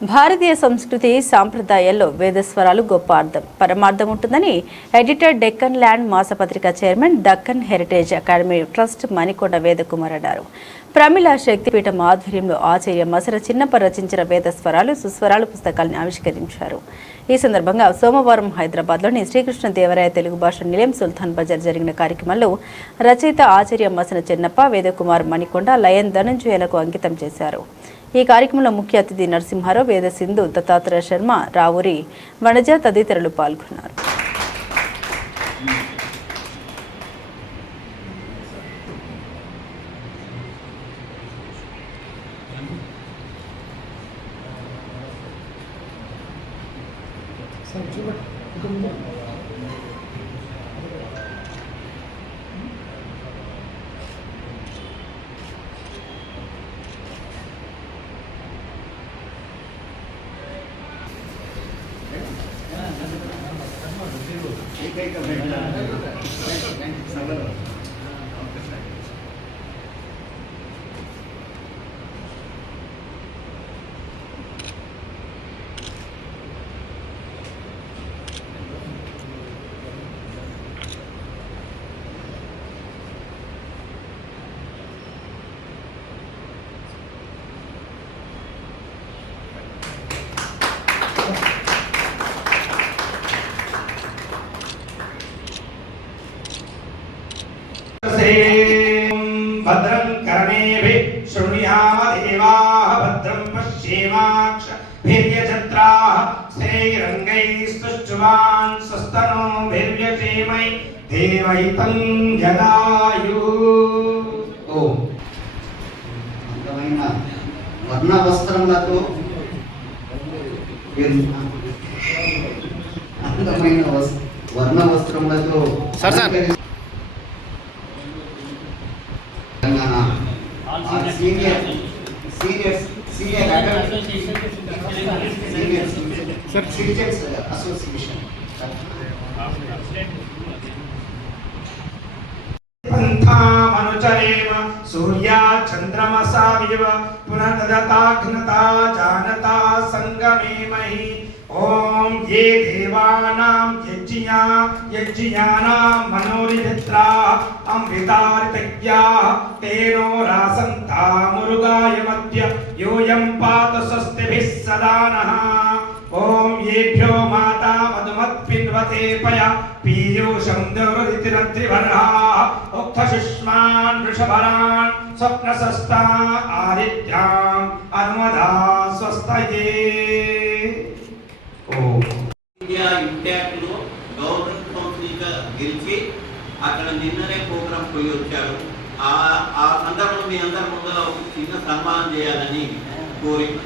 భారతీయ సంస్కృతి సాంప్రదాయాల్లో వేదస్వరాలు గొప్ప అర్థం పరమార్థం ఉంటుందని ఎడిటర్ డెక్కన్ ల్యాండ్ మాసపత్రిక chairman Deccan heritage academy trust Manikonda Vedakumar అన్నారు. ప్రమిళ శక్తిపీఠం ఆధ్వర్యంలో ఆచార్య మసర చిన్నప్ప రచించిన వేదస్వరాలు సుస్వరాలు పుస్తకాలను ఆవిష్కరించారు. ఈ సందర్భంగా సోమవారం హైదరాబాద్లోని శ్రీకృష్ణదేవరాయ తెలుగు భాష నిలయం సుల్తాన్ బజార్ జరిగిన కార్యక్రమంలో రచయిత ఆచార్య మసన చిన్నప్ప, వేదకుమార్ మణికొండ, లయన్ ధనంజయులకు అంకితం చేశారు. ఈ కార్యక్రమంలో ముఖ్య అతిథి నరసింహారావు, వేద సింధు, దత్తాత్రేయ శర్మ, రావురి వనజ తదితరులు పాల్గొన్నారు. भद्रं कर्णेभिः शृणुयाम देवाः भद्रं पश्येमाक्षभिर्यजत्राः स्थिरैरङ्गैस्तुष्टुवान् स्वस्तनो भिर्यजेमै देवैतं जगायुः। ओम అందమైన వర్ణ వస్త్రములతో అందమైన వర్ణ వస్త్రములతో అసోసియేషన్ पंथामनुचरेम सूर्या चंद्रमसा विव पुनर्दताघ्नता जानता संगमेमहि। ओम ये देवानां यज्ञियानां मनोरिमित्रा अमृतार्तज्ञाः तेनो रासन्ता मुरुगाय मध्य यूयं पात स्वस्तिभिः सदा नः। ओम येभ्यो माता मधुमत्पिन्वते पया पीयूषं दुर्दितिरद्रिवर्हाः उक्थशुष्मान् वृषभरान् स्वप्नसस्ता आदित्याम् अनुमदा स्वस्तये। ఇండియా ఇంటాక్ట్ లో గవర్నమెంట్ కౌన్సిల్ గా గెలిచి అక్కడ నిన్ననే ప్రోగ్రాం పోయి వచ్చారు. ఆ సందర్భంలో మీ అందరి ముందర ఒక చిన్న సన్మానం చేయాలని కోరిక.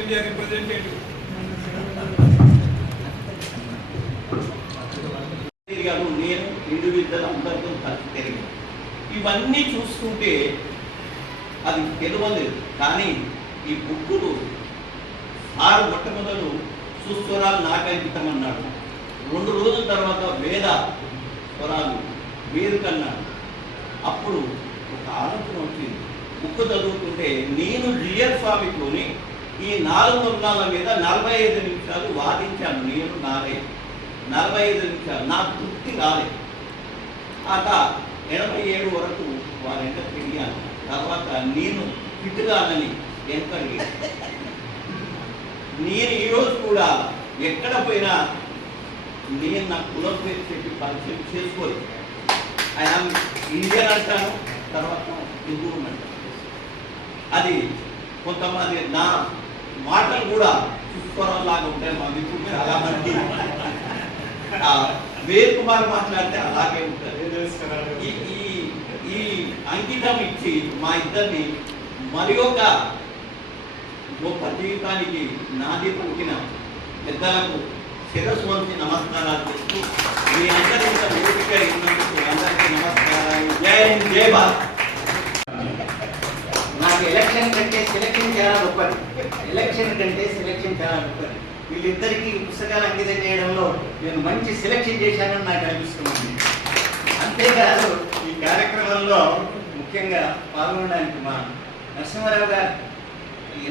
India representative. నేను ఇండివిజువల్ అందరితో కలిసి తిరిగి ఇవన్నీ చూసుకుంటే అది తెలియలేదు. కానీ ఈ బుక్కులు ఆరు మొట్టమొదలు సుస్వరాలు నాకంకితం అన్నాడు. 2 రోజుల తర్వాత వేద స్వరాలు వేరుకన్నాడు. అప్పుడు ఒక ఆలోచన వచ్చింది. బుక్ చదువుతుంటే నేను రియల్ స్వామితోని ఈ 4 వర్ణాల మీద 45 నిమిషాలు వాదించాను. నేను 45 నిమిషాలు నాకు తృప్తి రాలేదు. ఆక 87 వరకు వారెంట తిరిగాను. తర్వాత నేను ఫిట్గానని ఎంకరేజ్. నేను ఈరోజు కూడా ఎక్కడ పోయినా నేను నా కులం పేరు చెప్పి పరిచయం చేసుకోలేదు. ఐఎమ్ ఇండియన్ అంటాను, తర్వాత హిందూ అంటాను. అది కొంతమంది నా మాటలు కూడా సుస్వరం లాగా ఉంటాయి. మా మిత్రులు అలా మంది వేదకుమార్ మాట్లాడితే అలాగే ఉంటుంది. ఈ అంకితం ఇచ్చి మా ఇద్దరిని మరి ఒక గొప్ప జీవితానికి నాది పంపిన పెద్దలకు శిరస్సు వంచి నమస్కారాలు చేస్తూ మీ అందరి ఓపిక ఇన్నందుకు అందరికీ నమస్కారాలు. జై హింద్, జై భారత్. నాకు ఎలక్షన్ కంటే సెలక్షన్ చాలా గొప్పది. ఎలక్షన్ కంటే సెలక్షన్ చాలా గొప్పది. వీళ్ళిద్దరికీ పుస్తకాలు అంకితం చేయడంలో నేను మంచి సెలక్షన్ చేశానని నాకు అనిపిస్తుంది. అంతేకాదు ఈ కార్యక్రమంలో ముఖ్యంగా పాల్గొనడానికి మా నరసింహారావు గారు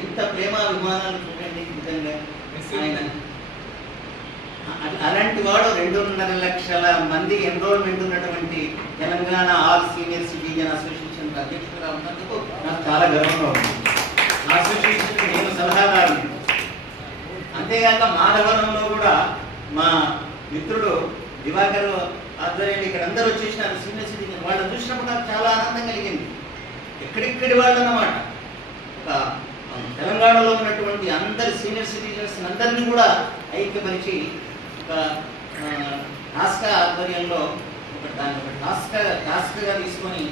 ఎంత ప్రేమ అభిమానాలు చూడండి. నిజంగా ఆయన అలాంటి వాడు 2.5 లక్షల మంది ఎన్రోల్మెంట్ ఉన్నటువంటి Telangana all senior citizen association అధ్యక్షుడుగా ఉన్నందుకు నాకు చాలా గర్వంగా ఉంది. అసోసియేషన్ నేను సలహాదారుని. అంతేగాక మాధవరంలో కూడా మా మిత్రుడు దివాకర్ ఆధ్వర్యంలో ఇక్కడ అందరూ వచ్చేసినారు సీనియర్ సిటిజన్. వాళ్ళని చూసినప్పుడు నాకు చాలా ఆనందం కలిగింది. ఎక్కడెక్కడి వాళ్ళు అన్నమాట. ఒక తెలంగాణలో ఉన్నటువంటి అందరి సీనియర్ సిటిజన్స్ అందరినీ కూడా ఐక్యపరిచి ఒక టాస్కా ఆధ్వర్యంలో దాన్ని ఒక టాస్క్గా తీసుకొని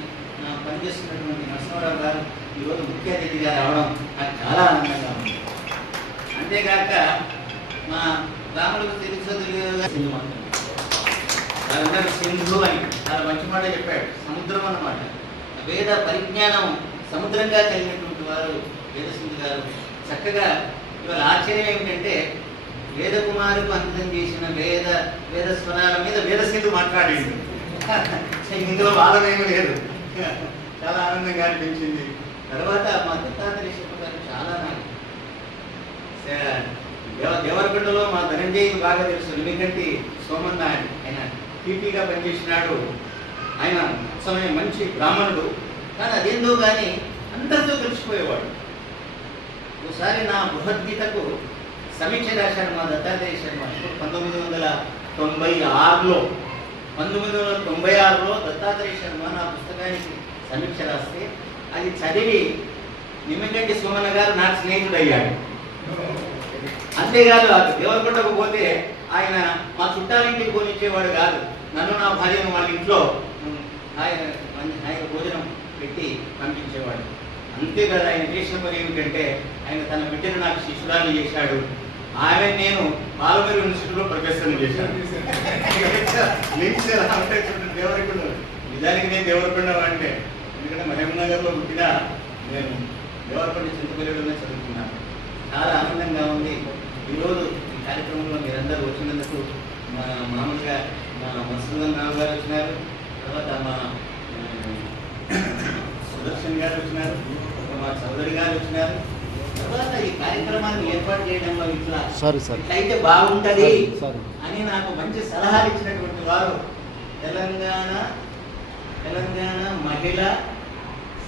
పనిచేస్తున్నటువంటి నరసింహారావు గారు ఈరోజు ముఖ్య అతిథిగా రావడం నాకు చాలా ఆనందంగా ఉంది. అంతేకాక మా రాములకు తెలుసు వాళ్ళందరూ సింధు అని చాలా మంచి మాట చెప్పాడు. సముద్రం అన్నమాట. వేద పరిజ్ఞానం సముద్రంగా కలిగినటువంటి వారు వేదసింధు గారు. చక్కగా ఇవాళ ఆశ్చర్యం ఏమిటంటే వేదకుమారుకు అంకితం చేసిన వేద స్వరాల మీద వేదసింధు మాట్లాడింది. ఇందులో బాధమేమీ లేదు. చాలా ఆనందంగా అనిపించింది. తర్వాత మా దత్తాత్రేయ గారు చాలా నాకు దేవరకొండలో మా ధనంజయ్కి బాగా తెలుసు. ఎందుకంటే సోమన్న ఆయన టీపీగా పనిచేసినాడు. ఆయన సమయం మంచి బ్రాహ్మణుడు. కానీ అదేందో కానీ అందరితో కలిసిపోయేవాడు. ఒకసారి నా భగవద్గీతకు సమీక్ష రాశాడు మా దత్తాత్రేయ శర్మ. 1996లో దత్తాత్రేయ శర్మ నా పుస్తకానికి సమీక్ష రాస్తే అది చదివి నిమ్మగంటి సోమన్న గారు నాకు స్నేహితుడు అయ్యాడు. అంతేకాదు దేవరకొండకు పోతే ఆయన మా చుట్టాలింటికి పోనిచ్చేవాడు కాదు. నన్ను నా భార్యను వాళ్ళ ఇంట్లో ఆయన భోజనం పెట్టి పంపించేవాడు. అంతేకాదు ఆయన చేసిన పని ఏమిటంటే ఆయన తన బిడ్డను నాకు శిష్యురాలు చేశాడు. ఆమె నేను పాలమూరు యూనివర్సిటీలో ప్రొఫెసర్ని చేశాను. దేవరకొండ నిజానికి నేను దేవరకొండ అంటే ఎందుకంటే మహబూబ్నగర్లో పుట్టినా నేను దేవరకొండ చింతపల్లిలోనే చదువుకున్నాను. చాలా ఆనందంగా ఉంది. ఈరోజు ఈ కార్యక్రమంలో మీరందరూ వచ్చినందుకు మామూలుగా మా మసూదన్ రావు గారు వచ్చినారు. తర్వాత మా సుదర్శన్ గారు వచ్చినారు. మా చౌదరి గారు వచ్చినారు. తర్వాత ఈ కార్యక్రమాన్ని ఏర్పాటు చేయడంలో ఇట్లా అయితే బాగుంటది అని నాకు మంచి సలహాలు ఇచ్చినటువంటి వారు తెలంగాణ మహిళా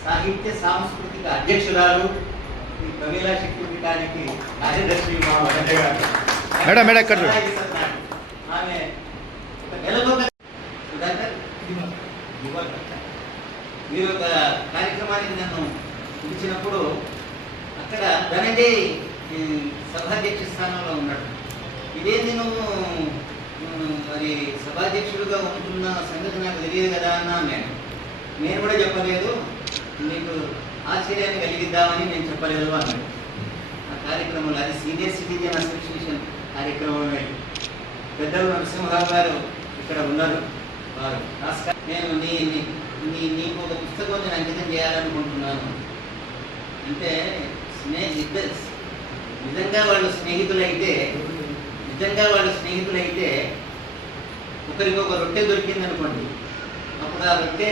సాహిత్య సాంస్కృతిక అధ్యక్షురాలు ఈ ప్రమీలా శక్తి పీఠానికి కార్యదర్శి మా వడ్డే గారు. ఆమె ఒక నెలకొక మీరు ఒక కార్యక్రమానికి నన్ను పిలిచినప్పుడు అక్కడ ధనంజయ్ సభాధ్యక్ష స్థానంలో ఉన్నాడు. ఇదేంది నువ్వు మరి సభాధ్యక్షుడిగా ఉంటున్న సంగతి నాకు తెలియదు కదా అన్నా. నేను కూడా చెప్పలేదు, నీకు ఆశ్చర్యాన్ని కలిగిద్దామని నేను చెప్పలేదు అన్నాడు. ఆ కార్యక్రమంలో అది సీనియర్ సిటిజన్ అసోసియేషన్ కార్యక్రమమే. పెద్దలు నరసింహరావు గారు ఇక్కడ ఉన్నారు. వారు నేను నీకు ఒక పుస్తకం నేను అంకితం చేయాలనుకుంటున్నాను అంటే నిజంగా వాళ్ళు స్నేహితులైతే ఒకరికి ఒక రొట్టె దొరికింది అనుకోండి. అప్పుడు ఆ రొట్టె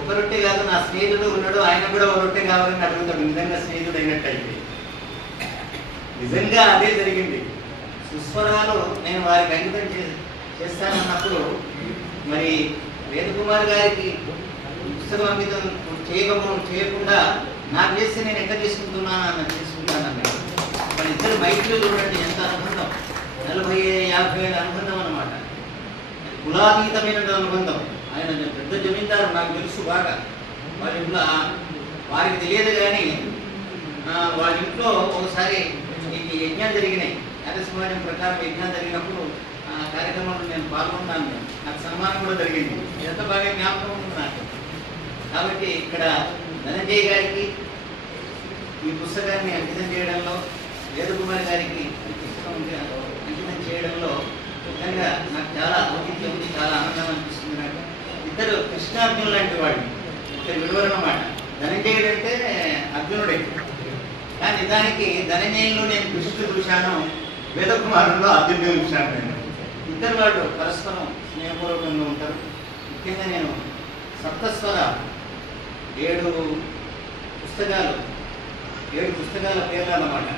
ఒక రొట్టె కాదు, నా స్నేహితుడు ఉన్నాడు ఆయన కూడా ఒక రొట్టె కావాలని అడుగుతాడు. నిజంగా స్నేహితుడు అయినట్టయితే నిజంగా అదే జరిగింది. సుస్వరాలు నేను వారికి అంకితం చేస్తానన్నప్పుడు మరి వేదకుమార్ గారికి పుస్తకం అంకితం చేయకుండా నాకు చేస్తే నేను ఎట్లా చేసుకుంటానన్నాడు. మన ఇద్దరు మైత్రులు చూడండి ఎంత అనుబంధం. 40-50 ఏళ్ళ అనుబంధం అన్నమాట. కులాతీతమైన అనుబంధం. ఆయన పెద్ద జమీందారు, నాకు తెలుసు బాగా. వాళ్ళ ఇంట్లో వారికి తెలియదు కానీ వాళ్ళ ఇంట్లో ఒకసారి ఈ యజ్ఞాలు జరిగినాయి. యాదస్వార్యం ప్రకారం యజ్ఞాలు జరిగినప్పుడు ఆ కార్యక్రమంలో నేను పాల్గొన్నాను. నాకు సన్మానం కూడా జరిగింది. ఎంత బాగా జ్ఞాపకం ఉంది నాకు. కాబట్టి ఇక్కడ ధనంజయ్ గారికి ఈ పుస్తకాన్ని అంకితం చేయడంలో, వేదకుమారి గారికి ఈ పుస్తకం అంకితం చేయడంలో నిజంగా నాకు చాలా ఔచిత్యం ఉంది, చాలా ఆనందం అనిపిస్తుంది. నాకు ఇద్దరు కృష్ణార్జునులు లాంటి వాళ్ళు, ఇద్దరు విలువరన్నమాట. ధనంజయుడు అంటే అర్జునుడే, కానీ నిజానికి ధనంజయులు నేను కృష్ణుడు చూశాను, వేదకుమారుల్లో అర్జునుడు చూశాను. నేను ఇద్దరు వాళ్ళు పరస్పరం స్నేహపూర్వకంగా ఉంటారు. ముఖ్యంగా నేను సప్తస్వర 7 పుస్తకాల పేర్లు అన్నమాట.